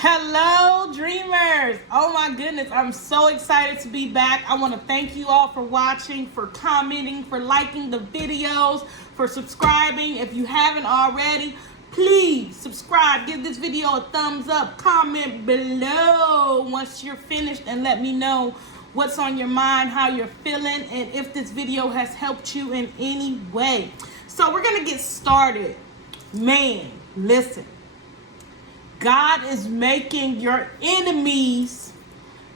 Hello, dreamers. Oh my goodness, I'm so excited to be back. I want to thank you all for watching, for commenting, for liking the videos, for subscribing. If you haven't already, please subscribe, give this video a thumbs up, comment below once you're finished, and let me know what's on your mind, how you're feeling, and if this video has helped you in any way. So we're going to get started. Man, listen. God is making your enemies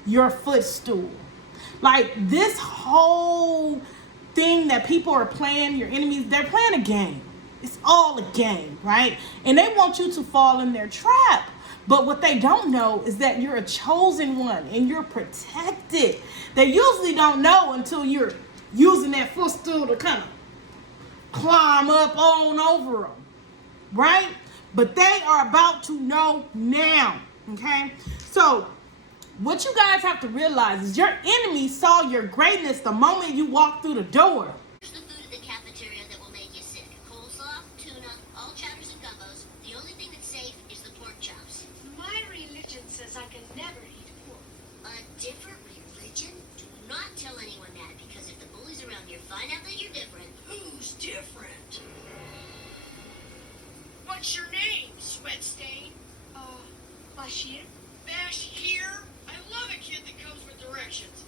your footstool. Like this whole thing that people are playing, your enemies, they're playing a game. It's all a game, right? And they want you to fall in their trap. But what they don't know is that you're a chosen one and you're protected. They usually don't know until you're using that footstool to kind of climb up on over them, right? But they are about to know now, okay? So what you guys have to realize is your enemy saw your greatness the moment you walked through the door. Here's the food at the cafeteria that will make you sick. Coleslaw, tuna, all chowders and gumbos. The only thing that's safe is the pork chops. My religion says I can never eat pork. A different religion? Do not tell anyone that, because if the bullies around here find out that you're different... Who's different? What's your name, Sweatstain? Bashir? Bashir? I love a kid that comes with directions.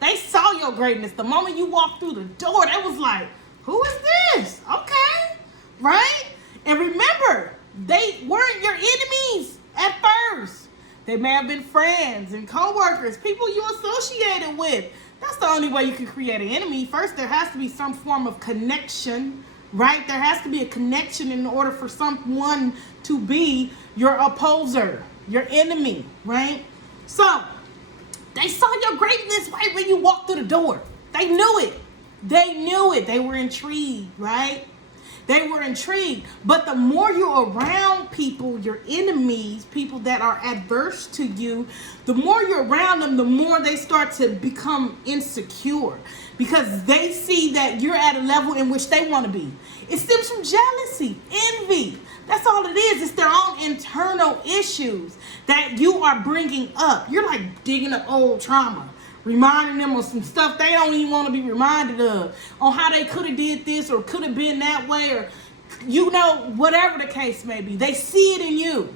They saw your greatness the moment you walked through the door. They was like, who is this? Okay, right? And remember, they weren't your enemies at first. They may have been friends and co-workers, people you associated with. That's the only way you can create an enemy. First, there has to be some form of connection, right? There has to be a connection in order for someone to be your opposer, your enemy, right? So, they saw your greatness right when you walked through the door. They knew it. They knew it. They were intrigued, right? They were intrigued. But the more you're around people, your enemies, people that are adverse to you, the more you're around them, the more they start to become insecure. Because they see that you're at a level in which they want to be. It stems from jealousy, envy. That's all it is. It's their own internal issues that you are bringing up. You're like digging up old trauma, reminding them of some stuff they don't even want to be reminded of, on how they could have did this or could have been that way, or, you know, whatever the case may be. They see it in you,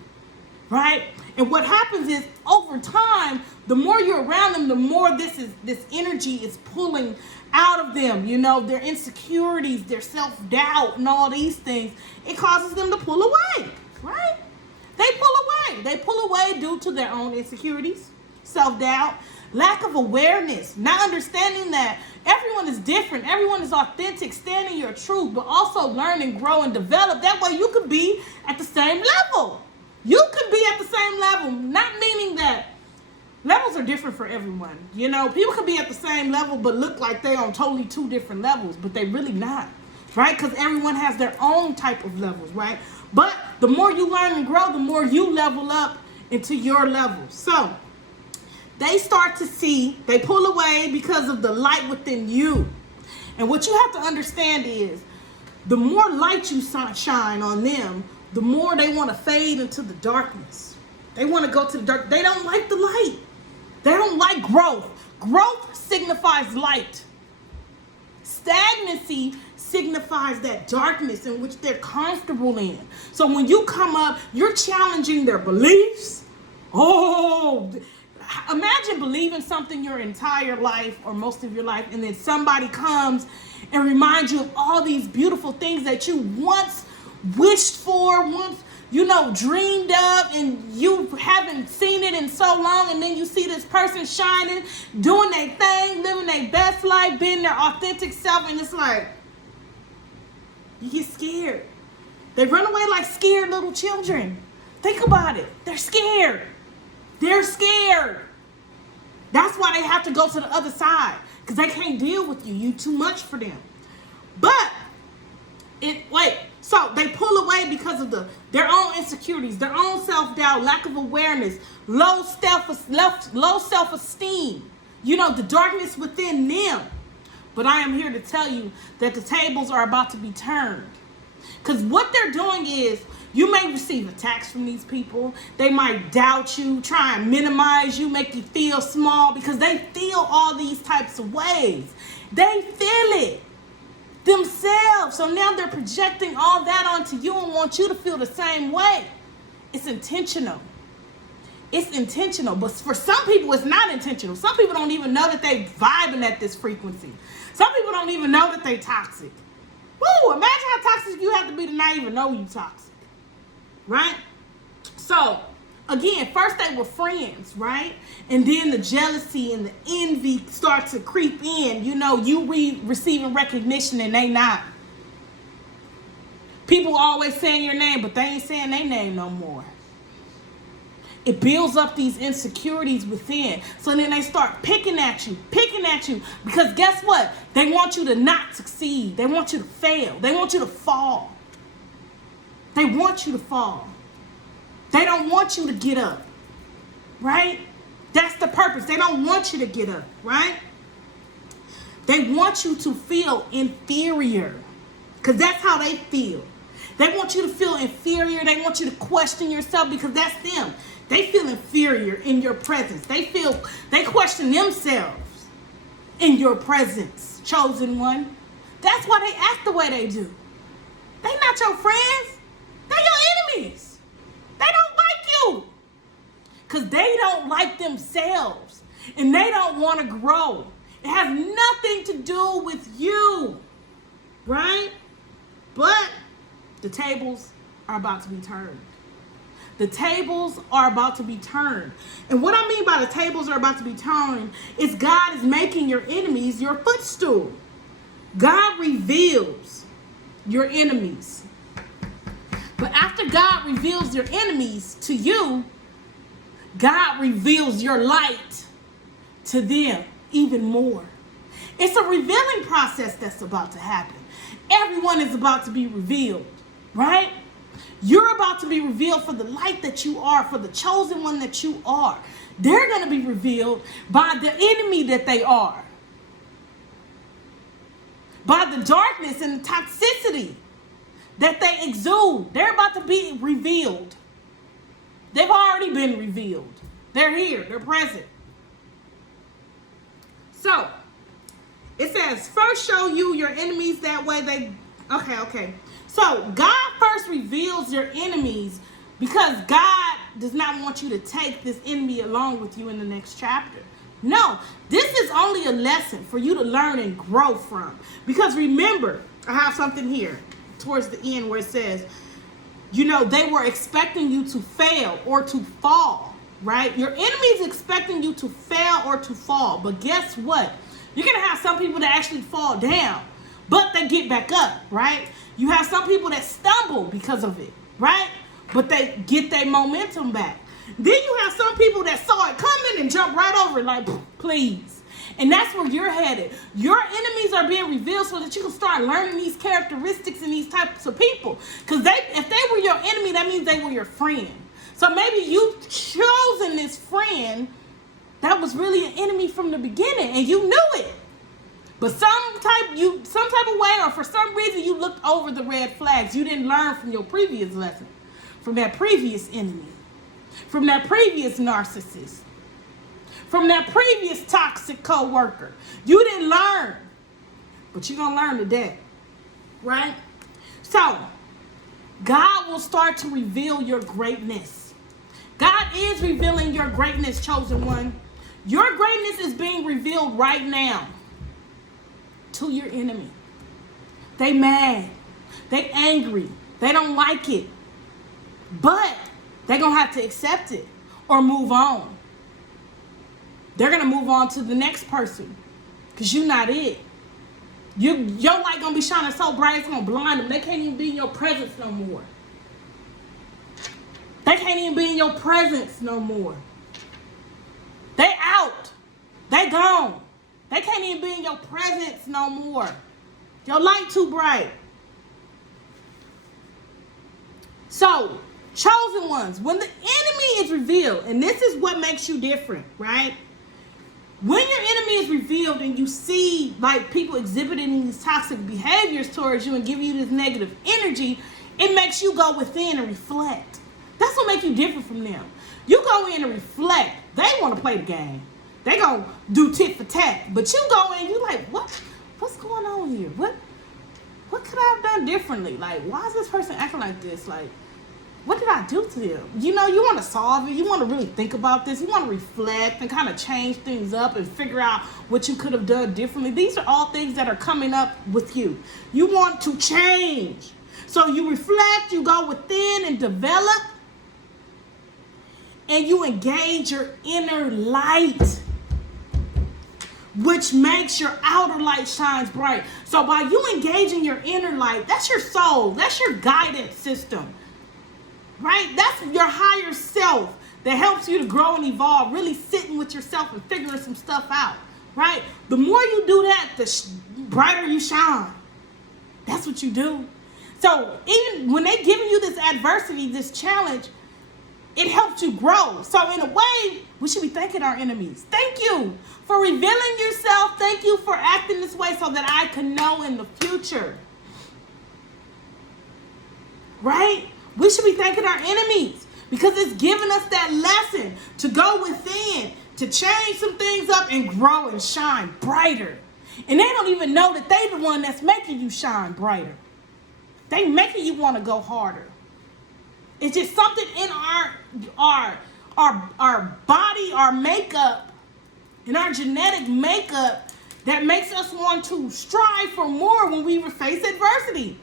right? And what happens is, over time, the more you're around them, the more this energy is pulling out of them, you know, their insecurities, their self-doubt, and all these things. It causes them to pull away, right? They pull away. They pull away due to their own insecurities, self-doubt, lack of awareness, not understanding that everyone is different, everyone is authentic, standing your truth, but also learn and grow and develop. That way you could be at the same level. You could be at the same level, not meaning that levels are different for everyone. You know, people can be at the same level but look like they're on totally two different levels, but they really not, right? Because everyone has their own type of levels, right? But the more you learn and grow, the more you level up into your level. So they start to see, they pull away because of the light within you. And what you have to understand is, the more light you shine on them, the more they want to fade into the darkness. They want to go to the dark. They don't like the light. They don't like growth. Growth signifies light. Stagnancy signifies that darkness in which they're comfortable in. So when you come up, you're challenging their beliefs. Oh, imagine believing something your entire life or most of your life, and then somebody comes and reminds you of all these beautiful things that you once wished for, once, you know, dreamed of, and you haven't seen it in so long, and then you see this person shining, doing their thing, living their best life, being their authentic self, and it's like, you get scared. They run away like scared little children. Think about it. They're scared. They're scared. That's why they have to go to the other side, because they can't deal with you. You too much for them. But so they pull away because of their own insecurities, their own self-doubt, lack of awareness, low self-esteem. You know, the darkness within them. But I am here to tell you that the tables are about to be turned. Because what they're doing is, you may may receive attacks from these people. They might doubt you, try and minimize you, make you feel small, because they feel all these types of ways. They feel it themselves. So now they're projecting all that onto you and want you to feel the same way. It's intentional. It's intentional. But for some people, it's not intentional. Some people don't even know that they vibing at this frequency. Some people don't even know that they toxic. Woo! Imagine how toxic you have to be to not even know you toxic. Right? So, again, first they were friends, right? And then the jealousy and the envy start to creep in. You know, you receiving recognition and they not. People always saying your name, but they ain't saying their name no more. It builds up these insecurities within. So then they start picking at you. Because guess what? They want you to not succeed. They want you to fail. They want you to fall. They want you to fall. They don't want you to get up. Right? That's the purpose. They don't want you to get up. Right? They want you to feel inferior. Because that's how they feel. They want you to feel inferior. They want you to question yourself because that's them. They feel inferior in your presence. They question themselves in your presence, chosen one. That's why they act the way they do. They not your friends. They're your enemies. They don't like you. Because they don't like themselves. And they don't want to grow. It has nothing to do with you. Right? But the tables are about to be turned. The tables are about to be turned. And what I mean by the tables are about to be turned is God is making your enemies your footstool. God reveals your enemies. But after God reveals your enemies to you, God reveals your light to them even more. It's a revealing process that's about to happen. Everyone is about to be revealed, right? You're about to be revealed for the light that you are, for the chosen one that you are. They're going to be revealed by the enemy that they are. By the darkness and the toxicity that they exude. They're about to be revealed. They've already been revealed. They're here. They're present. So, it says, first show you your enemies that way they... Okay. So, God first reveals your enemies because God does not want you to take this enemy along with you in the next chapter. No, this is only a lesson for you to learn and grow from. Because remember, I have something here towards the end where it says, you know, they were expecting you to fail or to fall, right? Your enemy is expecting you to fail or to fall. But guess what? You're going to have some people that actually fall down, but they get back up, right? You have some people that stumble because of it, right? But they get their momentum back. Then you have some people that saw it coming and jump right over it like, please. And that's where you're headed. Your enemies are being revealed so that you can start learning these characteristics and these types of people. Because if they were your enemy, that means they were your friend. So maybe you chosen this friend that was really an enemy from the beginning and you knew it. But some type of way or for some reason you looked over the red flags. You didn't learn from your previous lesson, from that previous enemy, from that previous narcissist, from that previous toxic coworker. You didn't learn, but you're going to learn today, right? So, God will start to reveal your greatness. God is revealing your greatness, chosen one. Your greatness is being revealed right now to your enemy. They mad. They angry. They don't like it. But they're going to have to accept it or move on. They're going to move on to the next person because you're not it. Your light going to be shining so bright it's going to blind them. They can't even be in your presence no more. They can't even be in your presence no more. They out. They gone. They can't even be in your presence no more. Your light too bright. So, chosen ones, when the enemy is revealed, and this is what makes you different, right? When your enemy is revealed and you see like people exhibiting these toxic behaviors towards you and giving you this negative energy, It makes you go within and reflect. That's what makes you different from them. You go in and reflect. They want to play the game. They gonna do tit for tat. But you go in, you like, what's going on here? What could I have done differently? Like, why is this person acting like this? Like, what did I do to them? You know, you want to solve it. You want to really think about this. You want to reflect and kind of change things up and figure out what you could have done differently. These are all things that are coming up with you. You want to change. So you reflect, you go within and develop, and you engage your inner light, which makes your outer light shines bright. So by you engaging your inner light, that's your soul. That's your guidance system, right? That's your higher self that helps you to grow and evolve, really sitting with yourself and figuring some stuff out, right? The more you do that, the brighter you shine. That's what you do. So even when they're giving you this adversity, this challenge, it helps you grow. So in a way, we should be thanking our enemies. Thank you for revealing yourself. Thank you for acting this way so that I can know in the future. Right? We should be thanking our enemies because it's giving us that lesson to go within, to change some things up and grow and shine brighter. And they don't even know that they're the one that's making you shine brighter. They making you want to go harder. It's just something in our body, our makeup, in our genetic makeup that makes us want to strive for more when we face adversity.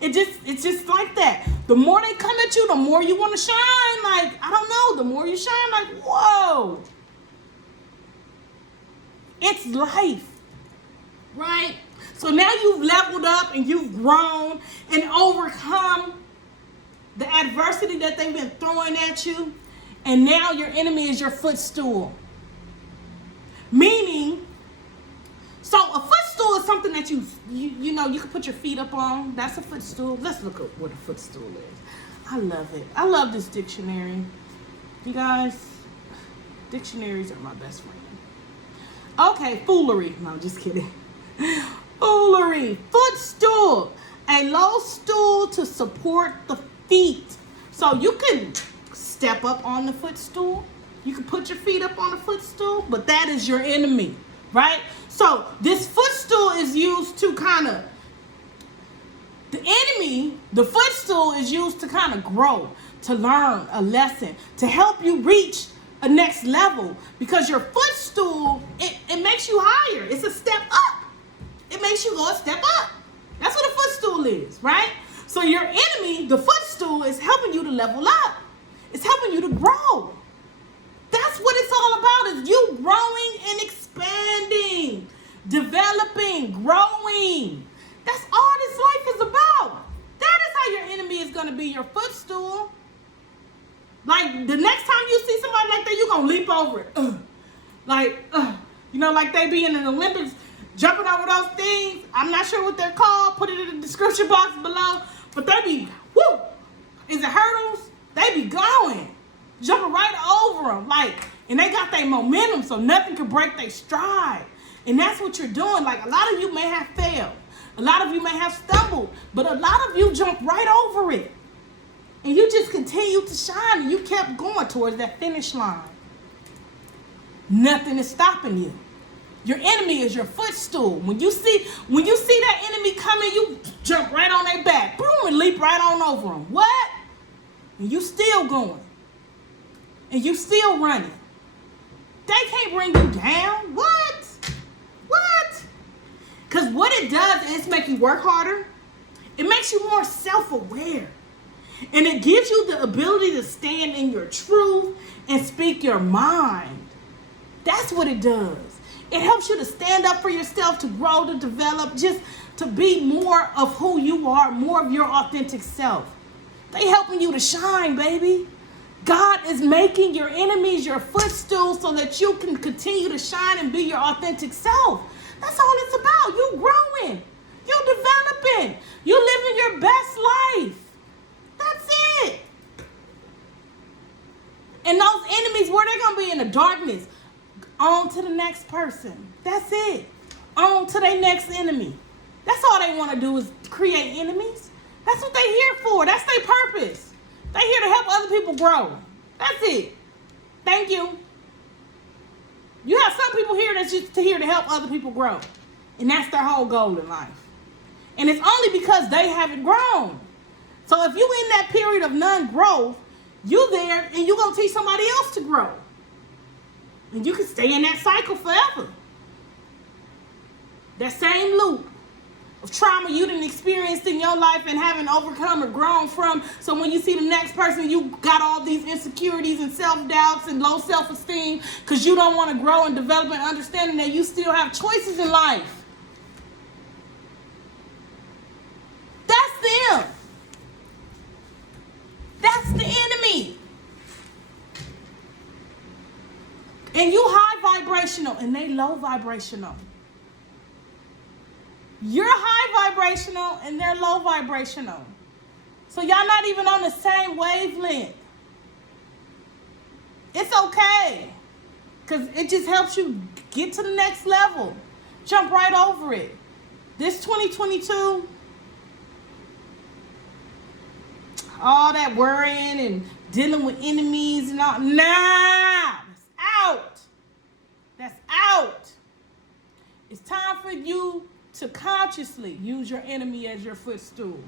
It's just like that. The more they come at you, the more you want to shine. Like, I don't know, the more you shine, like, whoa. It's life, right? So now you've leveled up and you've grown and overcome the adversity that they've been throwing at you. And now your enemy is your footstool. Meaning, so a footstool is something that you know, you can put your feet up on. That's a footstool. Let's look at what a footstool is. I love it. I love this dictionary. You guys, dictionaries are my best friend. Okay, foolery. No, I'm just kidding. Foolery. Footstool. A low stool to support the feet. So you can step up on the footstool. You can put your feet up on the footstool, but that is your enemy, right? So this footstool is used to kind of, the footstool is used to kind of grow, to learn a lesson, to help you reach a next level, because your footstool, it makes you higher. It's a step up. It makes you go a step up. That's what a footstool is, right? So your enemy, the footstool, is helping you to level up. It's helping you to grow. That's what it's all about, is you growing and expanding, developing, growing. That's all this life is about. That is how your enemy is going to be your footstool. Like, the next time you see somebody like that, you're going to leap over it. You know, like they be in the Olympics, jumping over those things. I'm not sure what they're called. Put it in the description box below. But they be, whoo, is it hurdles? They be going, jumping right over them. Like, and they got their momentum, so nothing can break their stride. And that's what you're doing. Like, a lot of you may have failed. A lot of you may have stumbled. But a lot of you jumped right over it. And you just continued to shine. And you kept going towards that finish line. Nothing is stopping you. Your enemy is your footstool. When you see that enemy coming, you jump right on their back. Boom, and leap right on over them. What? And you still going. And you still running. They can't bring you down. What? Because what it does is make you work harder. It makes you more self-aware. And it gives you the ability to stand in your truth and speak your mind. That's what it does. It helps you to stand up for yourself, to grow, to develop, just to be more of who you are, more of your authentic self. They helping you to shine, baby. God is making your enemies your footstool so that you can continue to shine and be your authentic self. That's all it's about. You growing. You developing. You living your best life. That's it. And those enemies, where they going to be in the darkness? On to the next person. That's it. On to their next enemy. That's all they want to do, is create enemies. That's what they here for. That's their purpose. They here to help other people grow. That's it. Thank you. You have some people here that's just here to help other people grow. And that's their whole goal in life. And it's only because they haven't grown. So if you in that period of non-growth, you there and you're going to teach somebody else to grow. And you can stay in that cycle forever. That same loop of trauma you done experienced in your life and haven't overcome or grown from. So when you see the next person, you got all these insecurities and self-doubts and low self-esteem because you don't want to grow and develop and understanding that you still have choices in life. That's them. That's the enemy. And you high vibrational and they low vibrational. You're high vibrational and they're low vibrational. So y'all not even on the same wavelength. It's okay. Because it just helps you get to the next level. Jump right over it. This 2022, all that worrying and dealing with enemies and all. Nah, that's out. That's out. It's time for you to consciously use your enemy as your footstool.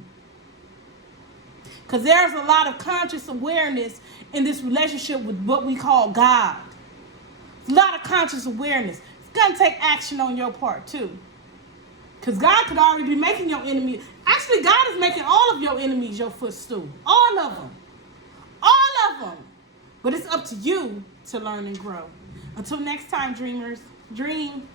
Because there's a lot of conscious awareness in this relationship with what we call God. A lot of conscious awareness. It's going to take action on your part too. Because God could already be making your enemy. Actually, God is making all of your enemies your footstool. All of them. All of them. But it's up to you to learn and grow. Until next time, dreamers, dream.